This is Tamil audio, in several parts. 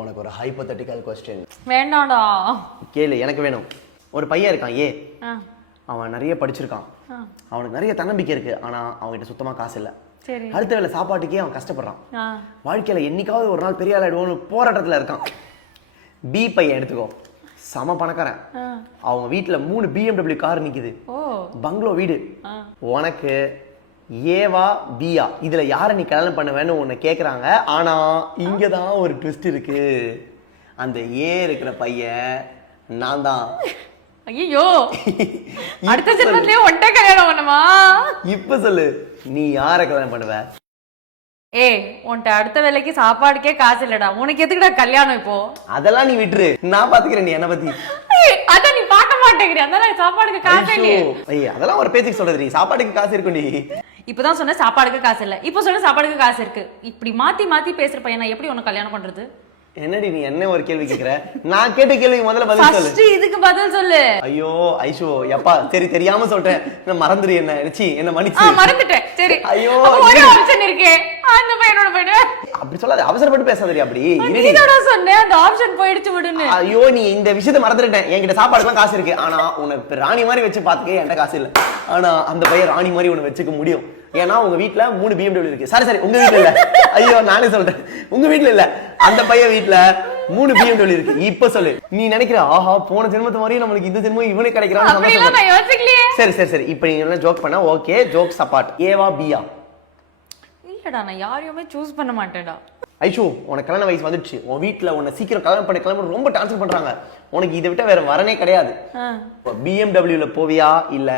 உனக்கு ஒரு ஹைப்போதெட்டிக்கல் கொஸ்டின் வேண்டாம்டா. கேளு, எனக்கு வேணும். ஒரு பையன் இருக்கான் ஏ, ஆ, அவன் நிறைய படிச்சிருக்கான், ஆ, அவனுக்கு நிறைய தன்னம்பிக்கை இருக்கு, ஆனா அவன்கிட்ட சுத்தமா காசு இல்ல. சரி. அடுத்த வேளை சாப்பாட்டுக்கே அவன் கஷ்டப்படுறான். ஆ, வாழ்க்கையில என்னைக்காவது ஒரு நாள் பெரிய ஆளாயிடுவோம்னு போராட்டத்துல இருக்கான். பி பையன் எடுத்துக்கோ, சம பணக்காரன், ஆ. அவங்க வீட்டுல 3 BMW கார் நிக்குது, ஓ, பங்களோ வீடு. ஆ. உனக்கு ஏவா பியா இதுல யார நீ கல்யாணம் பண்ணுவேன்னு உன்னை கேக்குறாங்க. ஆனா இங்கதான் ஒரு ட்விஸ்ட் இருக்கு. அந்த ஏ இருக்கிற பையன் நான் தான். ஐயோ, அடுத்த ஜென்மத்திலே ஒட்ட கல்யாணம் பண்ணுமா? இப்ப சொல்லு, நீ யார கல்யாணம் பண்ணுவ? ஏய், உன்கிட்ட அடுத்த வேலைக்கு சாப்பாடுக்கே காசு இல்லடா, உனக்கு எதுக்குடா கல்யாணம் இப்போ? அதெல்லாம் நீ விட்டுரு, நான் பாத்துக்கிறேன். நீ என்ன பத்தி அத நீ பார்க்க மாட்டேங்கிறியா? அதனால சாப்பாடுக்கு காசு இல்லையே. ஐயா, அதெல்லாம் ஒரு பேச்சுக்கு சொல்றது. சாப்பாட்டுக்கு காசு இருக்கும். நீ இப்பதான் சொன்ன சாப்பாடுக்கு காசு இல்ல, இப்ப சொன்ன சாப்பாடுக்கு காசு இருக்கு. இப்படி மாத்தி மாத்தி பேசுற பையனா எப்படி உனக்கு கல்யாணம் பண்றது? என்னடி நீ என்ன ஒரு கேள்வி கேக்குற? நான் கேட்ட கேள்விக்கு முதல்ல பதில் சொல்லு. ஃபர்ஸ்ட் இதுக்கு பதில் சொல்லு. ஐயோ ஐஷோ, எப்பா சரி தெரியாம சொல்றேன், நான் மறந்துரு. என்ன ரிச்சி, என்ன மன்னிச்சு. மறந்துட்டேன். சரி, ஐயோ, ஒரு ஆப்ஷன் இருக்கே, அந்த பையனோட பையன். அப்படி சொல்லாத, அவசரப்பட்டு பேசாதடி. அப்படி நீதாடா சொன்னே அந்த ஆப்ஷன் போயிடுச்சு விடுன்னு. ஐயோ, நீ இந்த விஷயத்தை மறந்துட்டேன். என்கிட்ட சாப்பாடுலாம் காசு இருக்கு, ஆனா உன்னை ராணி மாதிரி வச்சு பாத்துக்க என்கிட்ட காசு இல்ல. ஆனா அந்த பையன் ராணி மாதிரி உன்னை வச்சுக்க முடியும். ஏன்னா உங்க வீட்டுல 3 BMW இருக்கு. சரி உங்க வீட்டுல இல்ல. ஐயோ, நானே சொல்றேன், உங்க வீட்டுல இல்ல, அந்த பையன் வீட்டுல 3 BMW இருக்கு. இப்ப சொல்லு, நீ நினைக்கிற ஆஹா போன ஜென்மத்து மாதிரியே நம்மளுக்கு இந்த ஜென்மம் இவனே கிடைக்கிறான். சரி இப்ப நீங்க என்ன ஜோக் பண்ணா ஓகே, ஜோக் சப்பாட். ஏவா பியா? இல்லடா, நான் யாரையுமே சூஸ் பண்ண மாட்டேன்டா. ஐஷு, உனக்கு கல்யாண வயசு வந்துடுச்சு. உன் வீட்டுல உன்னை சீக்கிரம் கல்யாணம் பண்ண கிளம்ப ரொம்ப டான்ஸ் பண்றாங்க. உனக்கு இதை விட்ட வேற வரனே கிடையாது. BMW போவியா இல்ல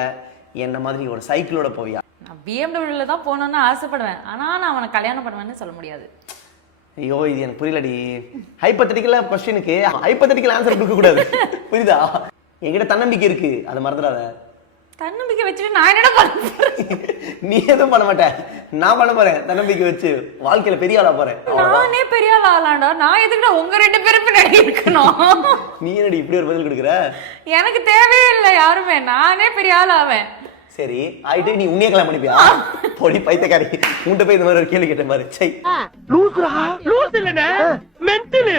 என்ன மாதிரி ஒரு சைக்கிளோட போவியா? நான் BMW தான் போகணும்னு ஆசைப்படுவேன், ஆனா நான் அவனை கல்யாணம் பண்ணுவேன்னு சொல்ல முடியாது. ஐயோ, இது எனக்கு புரியலடி. ஹைப்போதெட்டிக்கல் क्वेश्चनக்கு ஹைப்போதெட்டிக்கல் ஆன்சர் கொடுக்க கூடாது, புரியுதா? என்கிட்ட தன்னம்பிக்கை இருக்கு, அதை மறந்துடாத. தன்னம்பிக்கை வச்சுட்டு நான் என்னடா பண்ண போறேன்? நீ எதுவும் பண்ண மாட்டேன், நான் பண்ண போறேன். தன்னம்பிக்கை வச்சு வாழ்க்கையில பெரிய ஆளா போறேன். நானே பெரிய ஆள் ஆளாண்டா. நான் எதுக்குடா உங்க 2 பேரும் பின்னாடி இருக்கணும்? நீ என்னடி இப்படி ஒரு பதில் கொடுக்குற? எனக்கு தேவையே இல்லை யாருமே, நானே பெரிய ஆள் ஆவேன். சரி ஆயிட்டு நீ உன்னைய கல்யாணம் பண்ணிப்பியா? பொடி பைத்தியக்காரி, உன்கிட்ட போய் இந்த மாதிரி ஒரு கேள்வி கேட்ட மாதிரி. சை, லூசுடா, லூசு இல்லனே, மென்டல்.